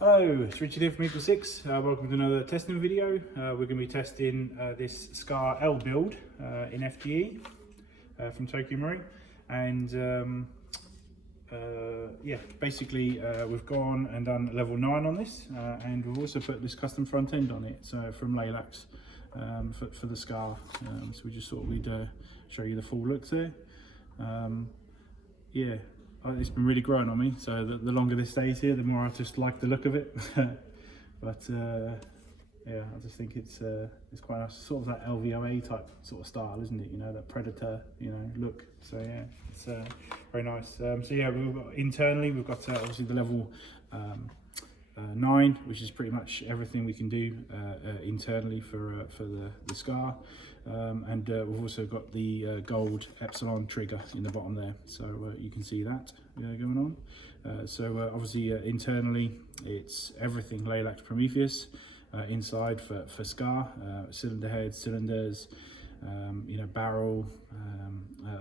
Hello, it's Richard here from Equal 6. Welcome to another testing video. We're going to be testing this SCAR L build in FGE from Tokyo Marui. And yeah, basically we've gone and done level 9 on this, and we've also put this custom front end on it, so from Laylax for the SCAR. So we just thought we'd show you the full look there. Yeah. It's been really growing on me, so the longer this stays here, the more I just like the look of it. But yeah, I just think it's quite nice, sort of that LVOA type sort of style, isn't it? You know, that Predator, you know, look. So yeah, it's very nice. So yeah, internally we've got obviously the level 9, which is pretty much everything we can do internally for the SCAR. And we've also got the gold Epsilon trigger in the bottom there, so you can see that going on. So obviously internally it's everything Laylax Prometheus. Inside for SCAR, cylinder heads, cylinders, you know, barrel,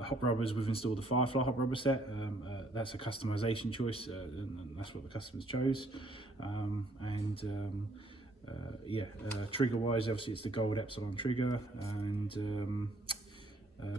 hot rubbers. We've installed the Firefly hot rubber set. That's a customization choice, and that's what the customers chose. Yeah, trigger wise, obviously it's the gold Epsilon trigger, and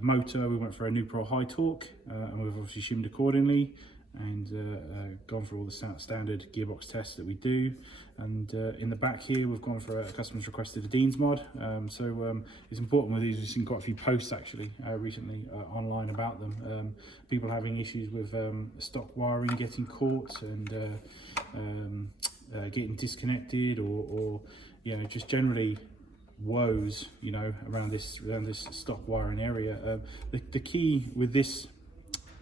motor, we went for a Nuprol high torque, and we've obviously shimmed accordingly, and gone for all the standard gearbox tests that we do. And in the back here we've gone for a customer's requested a Dean's mod. So it's important with these. We've seen quite a few posts actually recently online about them, people having issues with stock wiring getting caught and getting disconnected, or you know, just generally woes, you know, around this stock wiring area. The key with this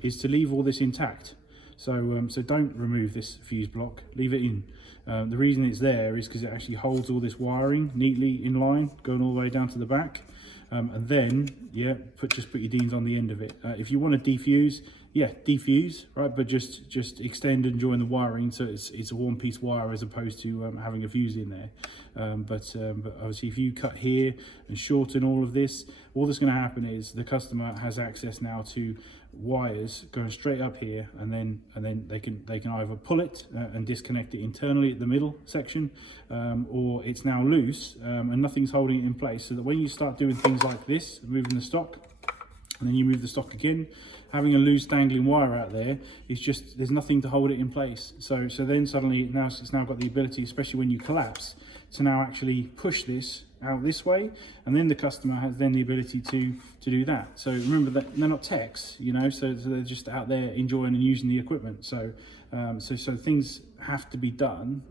is to leave all this intact. So so don't remove this fuse block, leave it in. The reason it's there is because it actually holds all this wiring neatly in line, going all the way down to the back. And then, yeah, just put your Deans on the end of it. If you want to defuse, yeah, defuse, right? But just extend and join the wiring so it's a one-piece wire as opposed to having a fuse in there. But obviously, if you cut here and shorten all of this, all that's going to happen is the customer has access now to wires going straight up here, and then they can either pull it and disconnect it internally at the middle section, or it's now loose and nothing's holding it in place, so that when you start doing things like this, moving the stock, and then you move the stock again, having a loose dangling wire out there is just, there's nothing to hold it in place. So then suddenly it's now got the ability, especially when you collapse, to now actually push this out this way, and then the customer has then the ability to do that. So remember that they're not techs, you know, so they're just out there enjoying and using the equipment. So so things have to be done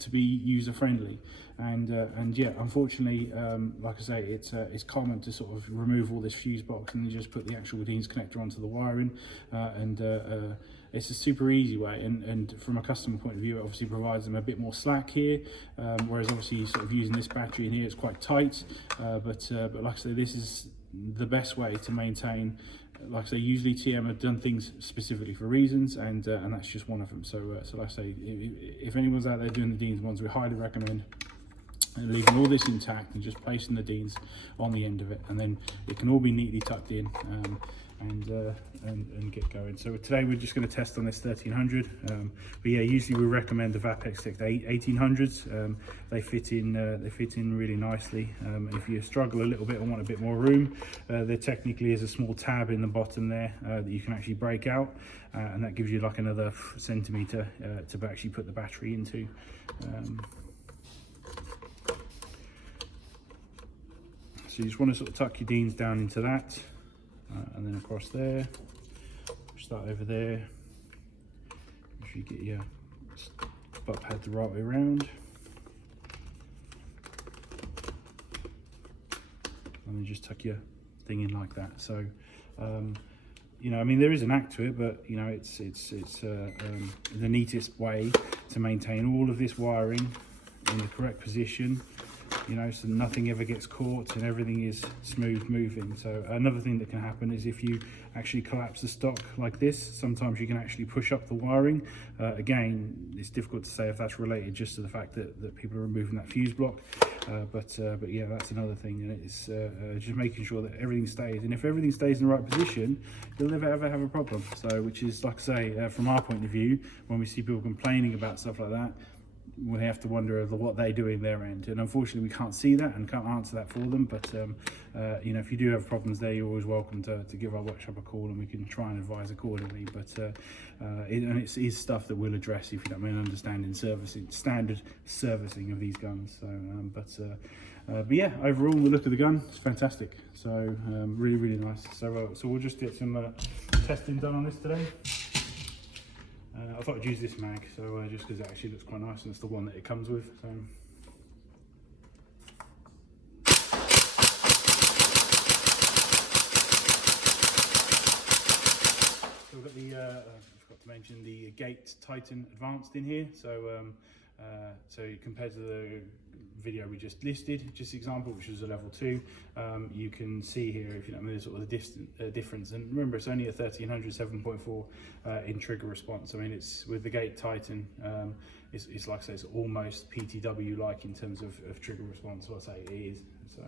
to be user friendly, and yeah, unfortunately, like I say, it's common to sort of remove all this fuse box and then just put the actual Dean's connector onto the wiring, and it's a super easy way, and from a customer point of view, it obviously provides them a bit more slack here, whereas obviously sort of using this battery in here, it's quite tight, but like I say, this is the best way to maintain. Like I say, usually TM have done things specifically for reasons, and that's just one of them. So like I say, if anyone's out there doing the Dean's ones, we highly recommend leaving all this intact and just placing the Dean's on the end of it, and then it can all be neatly tucked in, and get going. So today we're just going to test on this 1300, but yeah, usually we recommend the Vapex Tech 1800s. They fit in really nicely. If you struggle a little bit and want a bit more room, there technically is a small tab in the bottom there that you can actually break out, and that gives you like another centimetre to actually put the battery into. So you just want to sort of tuck your Deans down into that, and then across there, start over there. If you get your butt pad the right way around, and then just tuck your thing in like that. So you know, I mean, there is an act to it, but you know, it's the neatest way to maintain all of this wiring in the correct position, you know, so nothing ever gets caught and everything is smooth moving. So another thing that can happen is if you actually collapse the stock like this, sometimes you can actually push up the wiring. Again, it's difficult to say if that's related just to the fact that people are removing that fuse block, but yeah, that's another thing, and it's just making sure that everything stays, and if everything stays in the right position, you'll never ever have a problem. So which is, like I say, from our point of view, when we see people complaining about stuff like that, we have to wonder what they're doing their end, and unfortunately we can't see that and can't answer that for them. But you know, if you do have problems there, you're always welcome to give our workshop a call, and we can try and advise accordingly. But it is stuff that we'll address if you don't mean understanding standard servicing of these guns. So but yeah, overall the look of the gun is fantastic. So really nice. So we'll just get some testing done on this today. I thought I'd use this mag, so just because it actually looks quite nice, and it's the one that it comes with. So we've got the I forgot to mention the Gate Titan Advanced in here. So so compared to the video we just listed, just example, which was a level 2, you can see here, if you know, sort of the difference. And remember, it's only a 1300 7.4 in trigger response. I mean, it's with the Gate Titan, it's like I say, it's almost PTW like in terms of trigger response. So I say it is. So.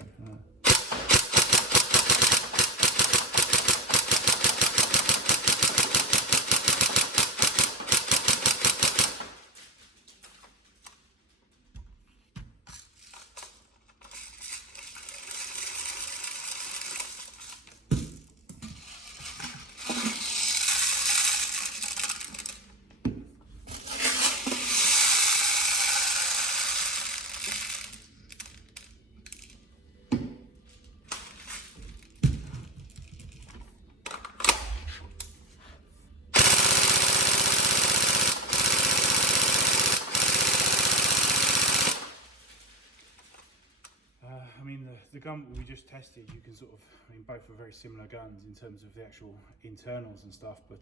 The gun we just tested, you can sort of, I mean, both are very similar guns in terms of the actual internals and stuff, but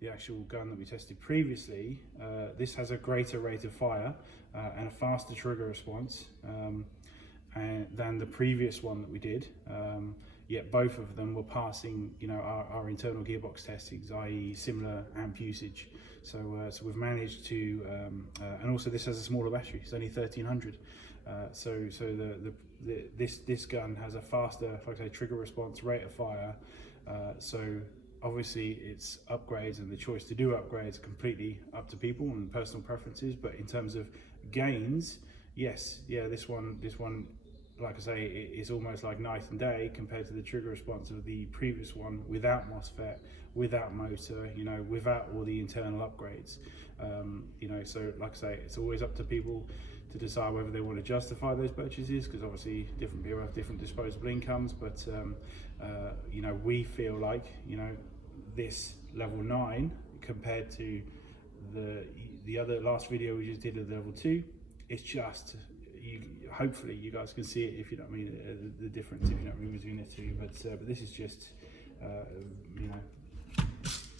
the actual gun that we tested previously, this has a greater rate of fire and a faster trigger response than the previous one that we did. Yet both of them were passing, you know, our internal gearbox testings, i.e. similar amp usage. So we've managed to, and also this has a smaller battery. It's only 1300. So this gun has a faster, like I say, trigger response, rate of fire. So obviously it's upgrades, and the choice to do upgrades completely up to people and personal preferences. But in terms of gains, yes, yeah, this one, like I say, it's almost like night and day compared to the trigger response of the previous one, without MOSFET, without motor, you know, without all the internal upgrades. You know, so like I say, it's always up to people to decide whether they want to justify those purchases, because obviously different people have different disposable incomes. But you know, we feel like, you know, this level 9 compared to the other last video we just did of the level 2, it's just, hopefully you guys can see it, if you don't mean the difference, if you don't mean between the two. But this is just you know,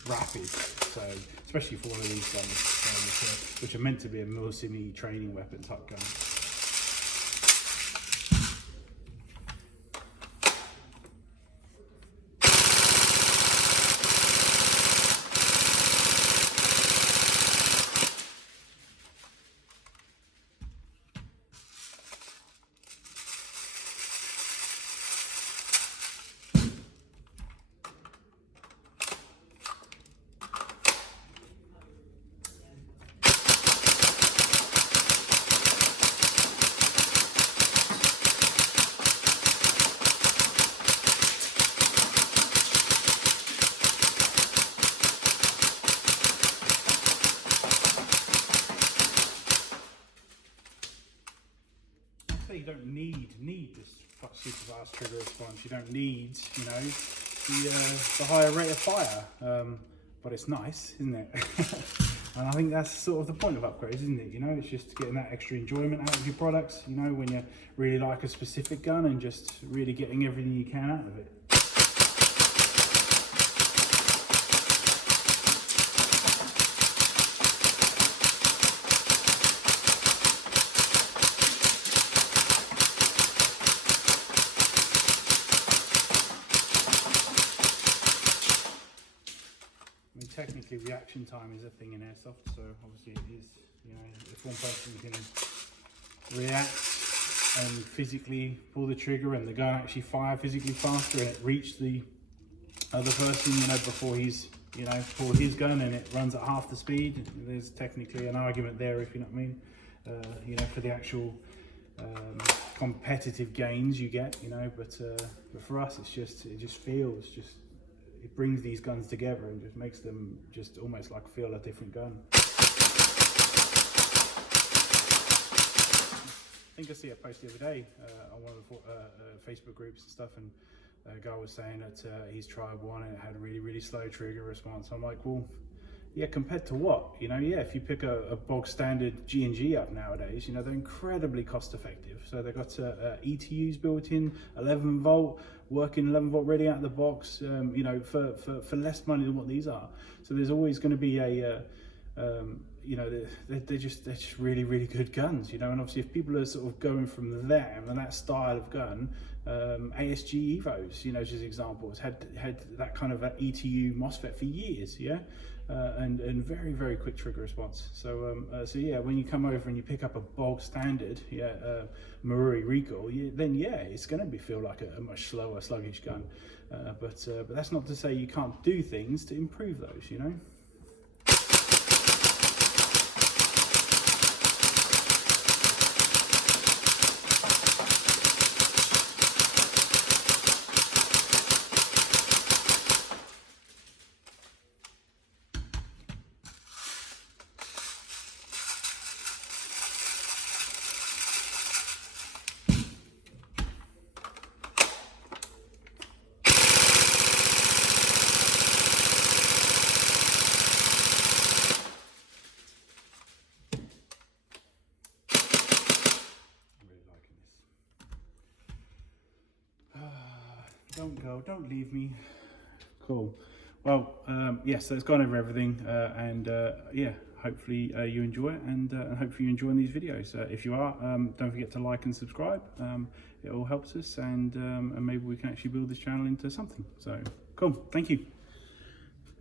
rapid. So especially for one of these guns, which are meant to be a milsim training weapon type gun. You don't need this super fast trigger response. You don't need, you know, the higher rate of fire, but it's nice, isn't it? And I think that's sort of the point of upgrades, isn't it? You know, it's just getting that extra enjoyment out of your products, you know, when you really like a specific gun, and just really getting everything you can out of it. Technically, reaction time is a thing in Airsoft, so obviously it is, you know, if one person can react and physically pull the trigger and the gun actually fire physically faster and it reach the other person, you know, before he's, you know, pulled his gun and it runs at half the speed. There's technically an argument there, if you know what I mean. You know, for the actual competitive gains you get, you know, but for us, it just feels it brings these guns together and just makes them just almost like feel a different gun. I think I see a post the other day on one of the Facebook groups and stuff, and a guy was saying that he's tried one and it had a really slow trigger response. I'm like, well, yeah, compared to what? You know, yeah, if you pick a bog standard G&G up nowadays, you know, they're incredibly cost effective. So they've got ETUs built in, 11 volt, working 11 volt ready out of the box, you know, for less money than what these are. So there's always going to be a, you know, they're just really good guns, you know. And obviously if people are sort of going from them and that style of gun, ASG Evos, you know, as examples, had that kind of ETU MOSFET for years, yeah. And very quick trigger response. So so yeah, when you come over and you pick up a bog standard, yeah, Marui recoil, then yeah, it's going to feel like a much slower, sluggish gun. But that's not to say you can't do things to improve those, you know. Don't leave me. Cool. Well, yes, so it's gone over everything, and yeah, hopefully you enjoy it, and hopefully you're enjoying these videos. If you are, don't forget to like and subscribe. It all helps us, and maybe we can actually build this channel into something. So cool. Thank you.